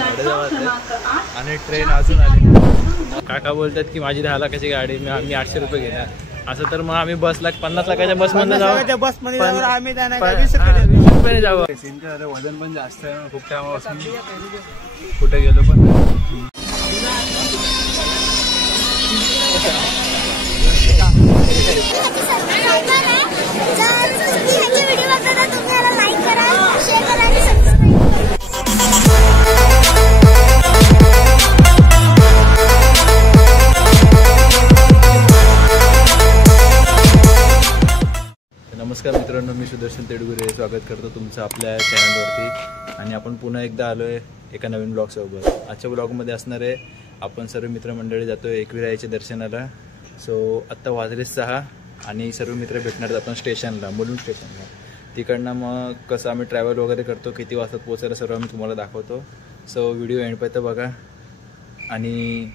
आणि ट्रेन अजून आली. काका बोलतात की माझी 10 लाखाची गाडी, मी 800 रुपये घेणार. असं तर मग आम्ही 50 लाखाच्या बसमध्ये जाऊ. बसमध्ये आम्ही 20 रुपयाने जावं. वजन पण जास्त आहे, खूप टायमापासून कुठे गेलो पण. नमस्कार मित्रांनो, मी सुदर्शन तेडगुरे स्वागत करतो तुमचं आपल्या चॅनलवरती. आणि आपण पुन्हा एकदा आलो आहे एका नवीन ब्लॉगसोबत. आजच्या ब्लॉगमध्ये असणार आहे आपण सर्व मित्रमंडळी जातो आहे एकविराईच्या दर्शनाला. सो आत्ता वाजले 6 आणि सर्व मित्र भेटणार आहेत आपण स्टेशनला, मुलुंड स्टेशनला. तिकडनं मग कसं आम्ही ट्रॅव्हल वगैरे करतो, किती वाजता पोचायला, सर्व आम्ही तुम्हाला दाखवतो. सो व्हिडिओ एंडपर्यंत बघा आणि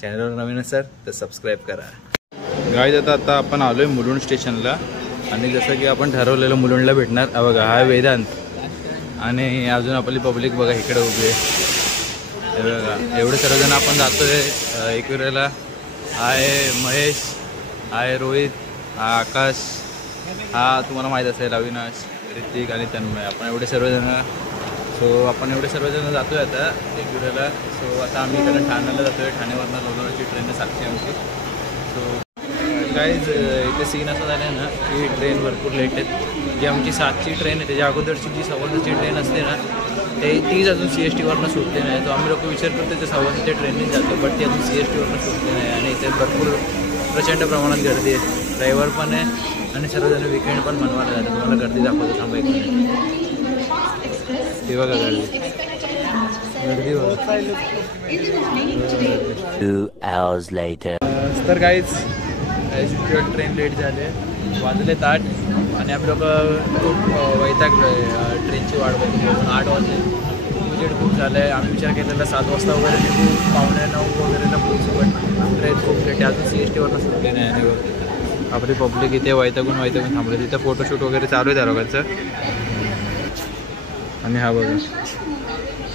चॅनलवर नवीन असाल तर सबस्क्राईब करा. गाईज आता आपण आलो आहे मुलुंड स्टेशनला आणि जसं की आपण ठरवलेलं मुलुंडला भेटणार. बघा हा वेदांत आणि अजून आपली पब्लिक बघा इकडे उभी आहे. बघा एवढे सर्वजण आपण जातो आहे एकविराला. आहे महेश, आहे रोहित, हा आकाश, हा तुम्हाला माहीत असेल अविनाश, ऋतिक आणि तन्मय. आपण एवढे सर्वजण. सो आपण एवढे सर्वजण जातो आहे आता एकविराला. सो आता आम्ही इकडे ठाण्याला जातो आहे. ठाणेवरनं लोणावळ्याची ट्रेन साक्षी आमची. सो गाईज इथे सीन असं झालं आहे ना की ट्रेन भरपूर लेट आहेत. जी आमची 7ची ट्रेन आहे त्याच्या अगोदरची जी 6:15ची ट्रेन असते ना तीच अजून CST वरनं सुटली नाही. तो आम्ही लोक विचार करतो ते 6:15च्या ट्रेनने जातो, बट ती अजून CST वरनं सुटली नाही. आणि इथे भरपूर प्रचंड प्रमाणात गर्दी आहे. ड्रायव्हर पण आहे आणि सर्वजण विकेंड पण बनवायला जातात. तुम्हाला गर्दी दाखवतो थांबा एक मिनिट. ती बघा गर्दी तर काहीच ट्रेन लेट झाले, वाजले 8 आणि आम्ही लोक खूप वैतागलो आहे ट्रेनची वाट बघून. 8 वाजले, उजेड खूप झालं आहे. आम्ही विचार केलेला 7 वाजता वगैरे निघू, 8:45 वगैरेला पोहोचू, पण ट्रेन खूप लेट आहे. अजून CST वरनं सुटले नाही. आणि आपली पब्लिक इथे वैतागून थांबले. तिथं फोटोशूट वगैरे चालू आहे त्या लोकांचं. आणि हा बघा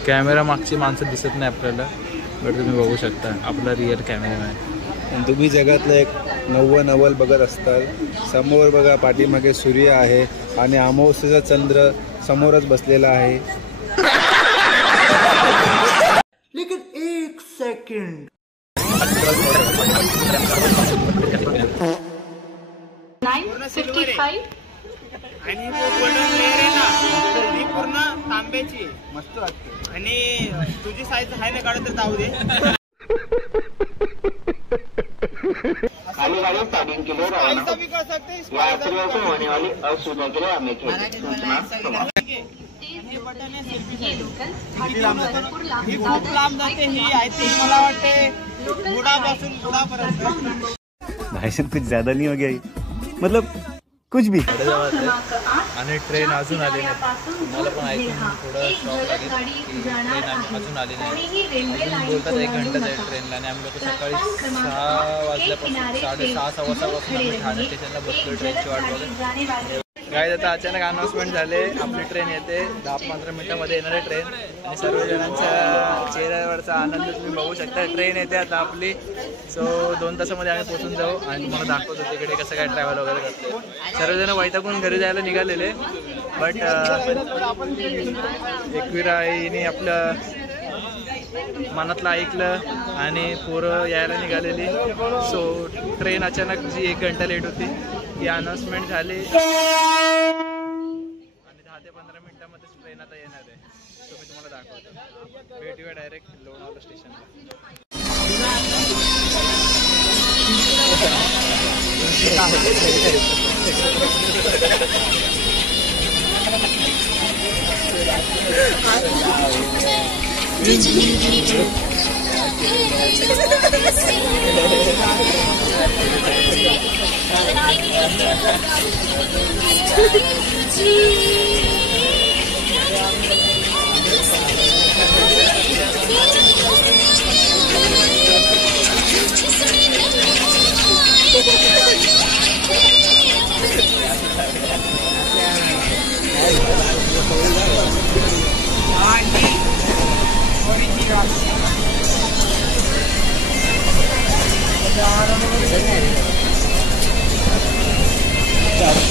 कॅमेरा मागची माणसं दिसत नाही आपल्याला, बट तुम्ही बघू शकता आपला रिअल कॅमेरा आहे. आणि तुम्ही जगातलं एक नवं नवल बघत असताल. समोर बघा पाठीमागे सूर्य आहे आणि अमावस्येचा चंद्र समोरच बसलेला आहे. लेकिन 1 सेकंड 9:55 आणि गोल्डन लेअर आहे ना ती पूर्ण तांब्याची मस्त वाटते. आणि तुझी साईज आहे ना काढत तर जाऊ दे. खाली गाड़ी स्टार्टिंग के लिए रवाना यात्रियों को होने वाली असुविधा के लिए हमें सूचना खूप लांब जाते ही. आय थिंक मला वाटते बुडापासून बुडापर्यंत. भाई कुछ ज्यादा नहीं हो गया, मतलब कुछ भी. आणि ट्रेन अजून आली नाही. मला पण ऐकून थोडं शॉक लागेल की ट्रेन अजून आली नाही. अजून बोलतात 1 घंटा जाईल ट्रेनला. आणि आम्ही लोक सकाळी 6 वाजल्यापासून 6:30 सव्वा 6 वाजता आम्ही ठाणे स्टेशनला बसलो ट्रेनची वाट बघत. काय आता अचानक अनाऊन्समेंट झाले आपली ट्रेन येते 10-15 मिनिटांमध्ये येणार आहे ट्रेन. आणि सर्वजणांच्या चेहऱ्यावरचा आनंद तुम्ही बघू शकता. ट्रेन येते आता आपली. सो 2 तासामध्ये आम्ही पोचून जाऊ आणि तुम्हाला दाखवतो तिकडे कसं काय ट्रॅव्हल वगैरे करतो. सर्वजण वैतागून घरी जायला निघालेले, बट एकविराईने आपलं मनातलं ऐकलं आणि पोरं यायला निघालेली. सो ट्रेन अचानक जी 1 घंटा लेट होती ही अनाऊन्समेंट झाली आणि 10 ते 15 मिनिटांमध्ये ट्रेन आता येणार आहे. सो मी तुम्हाला दाखवतो. भेटूया डायरेक्ट लोणावळा स्टेशनला.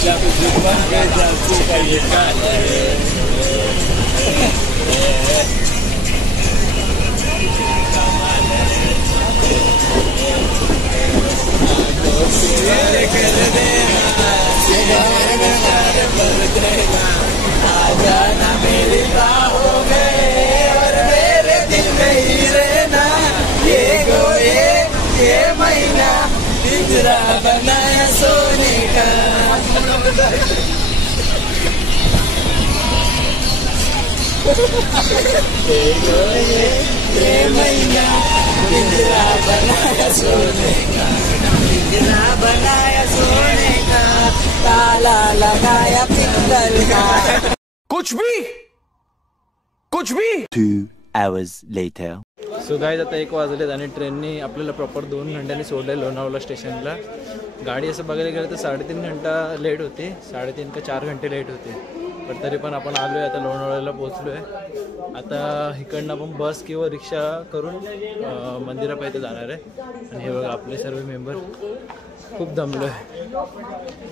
2 hours later. सो गाईज आता 1 वाजलेत आणि ट्रेननी आपल्याला प्रॉपर 2 घंट्यांनी सोडलं आहे लोणावळा स्टेशनला. गाडी असं बघायला गेलं तर 3.5 घंटा लेट होती, 3.5 का 4 घंटे लेट होते. पण तरी पण आपण आलो आहे, आता लोणावळ्याला पोचलो आहे. आता इकडनं आपण बस किंवा रिक्षा करून मंदिरापर्यंत जाणार आहे. आणि हे बघा आपले सर्व मेंबर खूप दमलो आहे.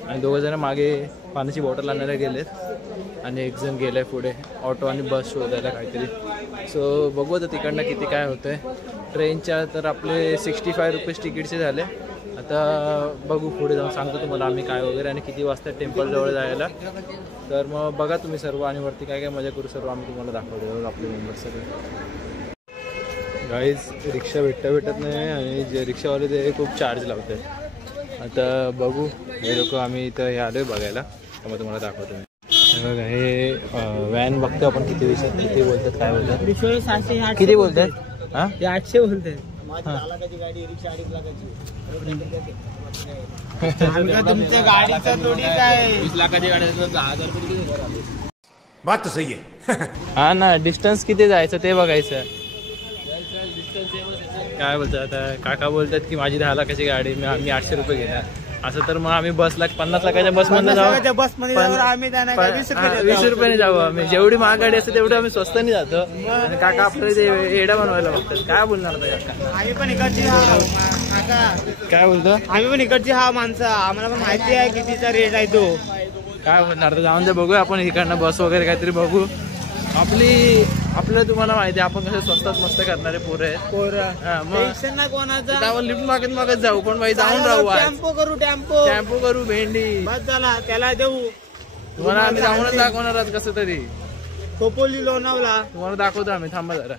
आणि 2 जण मागे पाण्याची बॉटल आणायला गेलेत आणि 1 जण गेलं आहे पुढे ऑटो आणि बस शोधायला काहीतरी. सो बघू आता तिकडनं किती काय होतं आहे. ट्रेनच्या तर आपले 65 रुपीज तिकीटचे झाले. आता बघू पुढे जाऊन सांगतो तुम्हाला आम्ही काय वगैरे आणि किती वाजता टेम्पलजवळ जायला. तर मग बघा तुम्ही सर्व आणि वरती काय काय मजा करू सर्व आम्ही तुम्हाला दाखवतो. आपले मेंबर्स सगळे गाईज रिक्षा भेटत नाही आणि जे रिक्षावाले ते खूप चार्ज लावतात. आता बघू हे लोक आम्ही इथं हे आलो आहे बघायला, तर मग तुम्हाला दाखवतो मी. बघा हे व्हॅन बघतो आपण किती बोलतात काय बोलतात किती बोलतात. हां 800 बोलते. तुमच्या गाडीचं थोडी काय 20 लाखाची गाडी 10,000 रुपये. बात तो सही है. हा ना, डिस्टन्स किती जायचं ते बघायचं. काय बोलतात आता काका बोलतात की माझी 10 लाखाची गाडी आम्ही 800 रुपये घेणार. असं तर मग आम्ही 50 लाखाच्या बसमध्ये जाऊ. बसमध्ये आम्ही 20 रुपयाने जाऊ. आम्ही जेवढी महाग गाडी असते तेवढी आम्ही स्वस्तानी जातो. आणि काका आपल्याला एडा बनवायला बघतात. काय बोलणार होता काका? आम्ही पण इकडची काय बोलतो? आम्ही पण इकडची हा माणसं, आम्हाला पण माहिती आहे कितीचा रेट आहे तो. काय बोलणार तर जाऊन दे, बघूया आपण इकडनं बस वगैरे काहीतरी बघू. आपल्याला तुम्हाला माहिती आहे आपण कसं स्वस्तात मस्त करणारे पोरं आहेत. टेन्शन ना कोणाचं. लिफ्ट मागत जाऊ पण बाई जाऊन राहू. टेम्पो करू भेंडी बस झाला त्याला देऊ. तुम्हाला आम्ही जाऊनच दाखवणार आहोत कसं तरी. खोपोली लोणावळा तुम्हाला दाखवतो आम्ही. थांबा जरा.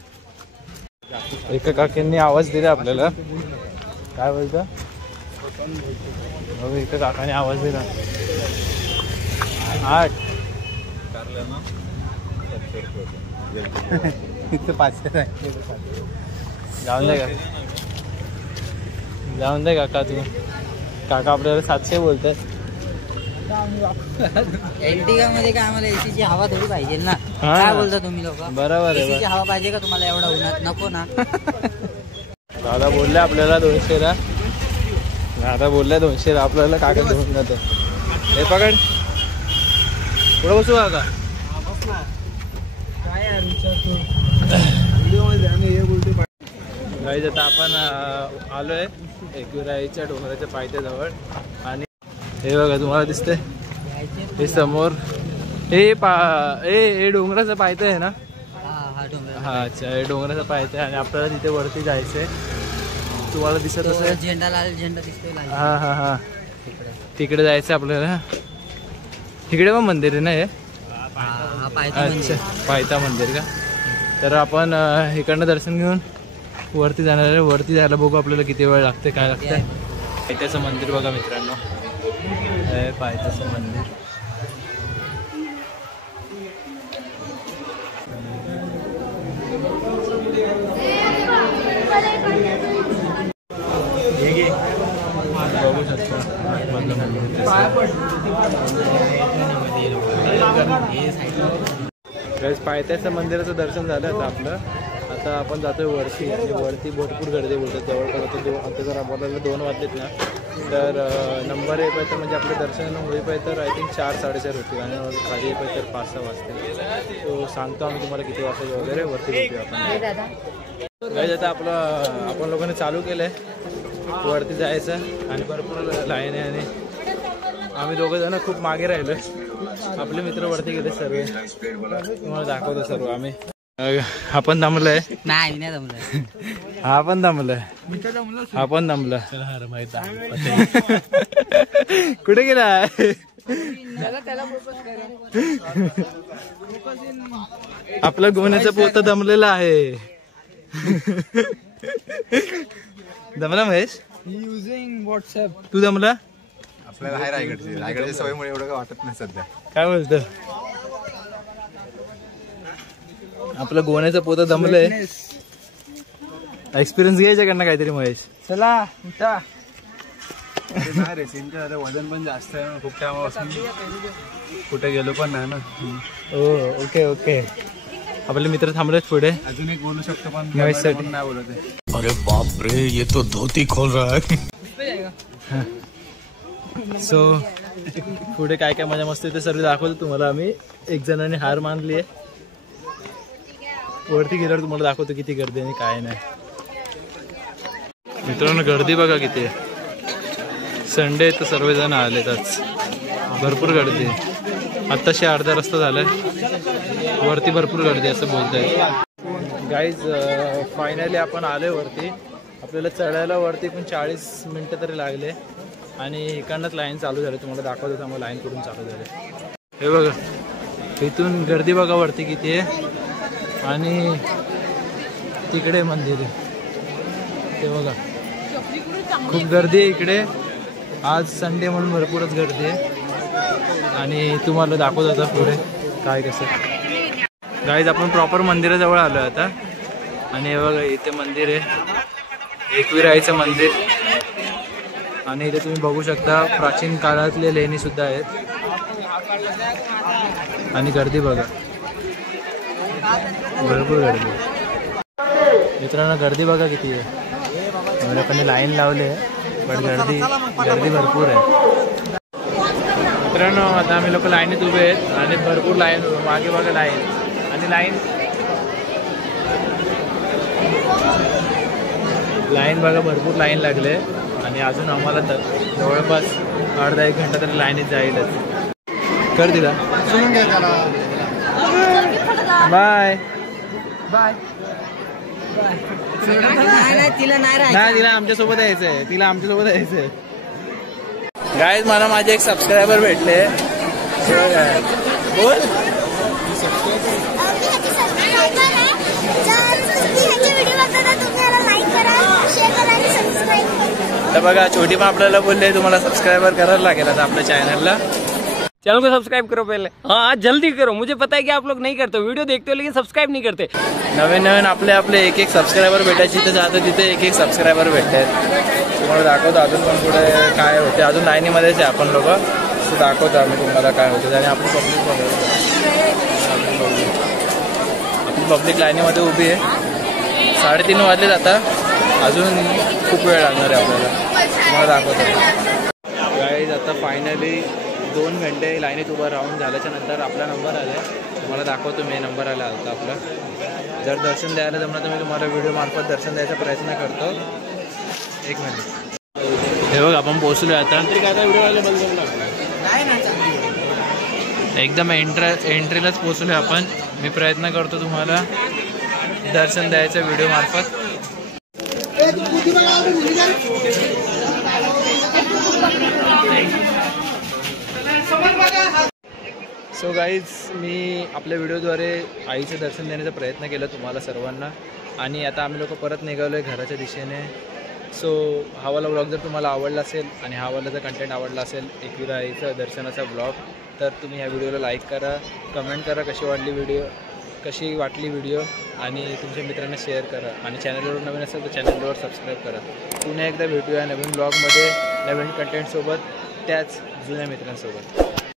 एका काकांनी आवाज दिला आपल्याला. काय बोलतो? एका काकाने आवाज दिला 8 जाऊन दे काका. तू काका आपल्याला 700 बोलतात. एर्टिगा मध्ये काय आम्हाला एसीची हवा थोडी पाहिजे ना. काय बोलता तुम्ही लोक? बरोबर आहे. एसीची हवा पाहिजे का तुम्हाला एवढा उन्हात? नको ना. दादा बोलले आपल्याला 200 ला. दादा बोलल्या 200 ला आपल्याला काका घेऊन जातो. हे पकड पुढे बसू काका. गाईज आता आपण आलोय एकविराईच्या डोंगराच्या पायथ्याजवळ. आणि हे बघा तुम्हाला दिसतंय हे समोर हे डोंगराचा पायथा आहे ना. हा अच्छा, हे डोंगराचा पायथा आहे आणि आपल्याला तिथे वरती जायचंय. तुम्हाला दिसत असेल झेंडा लाल झेंडा दिसतोय. हा तिकडे जायचं आपल्याला. तिकडे पण मंदिर आहे ना हे. अच्छा पायथा मंदिर का. तर आपण इकडनं दर्शन घेऊन वरती जाणार आहे. वरती जायला बघू आपल्याला किती वेळ लागते काय लागतं. पायथ्याचं मंदिर बघा मित्रांनो. हे पायथ्याचं मंदिर. बघू शकता पायथ्याच्या मंदिराचं दर्शन झालं आता आपलं. आता आपण जातोय वरती आणि वरती भरपूर गर्दी बोलतात. जवळपास आता जर आपल्याला 2 वाजलेत ना तर नंबर येईपर्यंत म्हणजे आपलं दर्शन होईपर्यंत तर आय थिंक 4-4:30 होतील आणि खाली येईपर्यंत तर 5-6 वाजतील. सो सांगतो आम्ही तुम्हाला किती वाजता वगैरे वरती भेटूया आपण. गाईज आता आपण लोकांनी चालू केलं आहे वरती जायचं आणि भरपूर लाईन आहे. आणि आम्ही दोघं जण खूप मागे राहिलो. आपले मित्र वरती गेले सर्व. तुम्हाला दाखवतो सर्व आम्ही. हा पण दमलाय. नाही मी नाही जमलं. हा पण दमलाय. हा पण दमला. कुठे गेला? आपला गोण्याचा पोत दमलेला आहे. दमला महेश? Using WhatsApp. तू दमला? आपल्याला आहे रायगडची सवयमुळे एवढं काय वाटत नाही सध्या. काय बोलतो? आपलं गोण्याचं पोत दमलंय. एक्सपिरियन्स घ्यायचा का ना काहीतरी महेश? चला उठा. नाही रे, सीनचं वजन पण जास्त आहे. खूप टायमापासून कुठे गेलो पण नाही ना. हो ओके ओके. आपले मित्र थांबलेत पुढे. अजून एक बोलू शकतो पण महेशसाठी नाही बोलत आहे. अरे बाप रे, ये तो धोती खोल रहा है. सो पुढे काय काय मजा मस्ती ते सर्व दाखवतो तुम्हाला आम्ही. एक जणांनी हार मानली आहे. वरती गेल्यावर तुम्हाला दाखवतो किती गर्दी आणि काय नाही. मित्रांनो गर्दी बघा किती आहे. संडे तर सर्वजण आलेत आज. भरपूर गर्दी आहे. आत्ताशी अर्धा रस्ता झालाय. वरती भरपूर गर्दी असं बोलताय. गाईज फायनली आपण आलोय वरती. आपल्याला चढायला वरती पण 40 मिनटं तरी लागले आणि इकडनंच लाईन चालू झाली. तुम्हाला दाखवतो त्यामुळे लाईन कुठून चालू झाली. हे बघा इथून गर्दी बघा वरती किती आहे. आणि तिकडे मंदिर आहे ते बघा. खूप गर्दी आहे इकडे. आज संडे म्हणून भरपूरच गर्दी आहे. आणि तुम्हाला दाखवत होता पुढे काय कसं. गाईज आपण प्रॉपर मंदिराजवळ आलो आता. आणि हे बघा इथे मंदिर आहे, एकविराईचं मंदिर. आणि इथे तुम्ही बघू शकता प्राचीन काळातले लेणी सुद्धा आहेत. आणि गर्दी बघा भरपूर गर्दी. मित्रांनो गर्दी बघा किती आहे. लोकांनी लाईन लावले पण गर्दी भरपूर आहे. मित्रांनो आता आम्ही लोक लाईनीत उभे आहेत आणि भरपूर लाईन मागे बघा लाईन. आणि लाईन बघा भरपूर लाईन लागले. आणि अजून आम्हाला जवळपास अर्धा एक घंटा तरी लाईनीत जाईलच. कर दिला. Bye bye. तिला नाही तिला आमच्यासोबत यायचंय. गाईज मला माझे एक सबस्क्रायबर भेटले. बोल. तर बघा छोटी पण आपल्याला बोलले तुम्हाला सबस्क्राइबर करायला लागेल आता आपल्या चॅनलला. चैनल को सब्सक्राइब करो पहले. हाँ जल्दी करो. मुझे पता है कि आप लोग नहीं करते, वीडियो देखते हो लेकिन सब्सक्राइब नहीं करते. नवीन आपले एक एक सबस्क्रायबर भेटायची तर जातो तिथे एक एक सबस्क्रायबर भेटतात. तुम्हाला दाखवतो अजून पण पुढे काय होते. अजून लाईनीमध्येच आहे आपण लोक. दाखवतो आम्ही तुम्हाला काय होते. आणि आपली पब्लिक लाईनीमध्ये उभी आहे. 3:30 वाजले आता. अजून खूप वेळ लागणार आहे आपल्याला. तुम्हाला दाखवतो. गाईज आता फायनली 2 घंटे लाईनीत उभं राहून झाल्याच्या नंतर आपला नंबर आला आहे. तुम्हाला दाखवतो मी नंबर आला होता आपला. जर दर्शन द्यायला जमलं तर मी तुम्हाला व्हिडिओ मार्फत दर्शन द्यायचा प्रयत्न करतो. 1 मिनिट. हे बघ आपण पोहोचलो आता. एकदम एंट्रीलाच पोहोचलो आपण. मी प्रयत्न करतो तुम्हाला दर्शन द्यायचं व्हिडिओ मार्फत. सो गाईज मी आपल्या व्हिडिओद्वारे आईचं दर्शन देण्याचा प्रयत्न केला तुम्हाला सर्वांना. आणि आता आम्ही लोक परत निघालो आहे घराच्या दिशेने. सो हावाला व्लॉग जर तुम्हाला आवडला असेल आणि हावालाचा कंटेंट आवडला असेल एकविरा आईचं दर्शनाचा व्लॉग तर तुम्ही ह्या व्हिडिओला लाईक करा, कमेंट करा कशी वाटली व्हिडिओ आणि तुमच्या मित्रांना शेअर करा. आणि चॅनलवर नवीन असेल तर चॅनलवर सबस्क्राईब करा. पुन्हा एकदा भेटूया नवीन ब्लॉगमध्ये नवीन कंटेंटसोबत त्याच जुन्या मित्रांसोबत.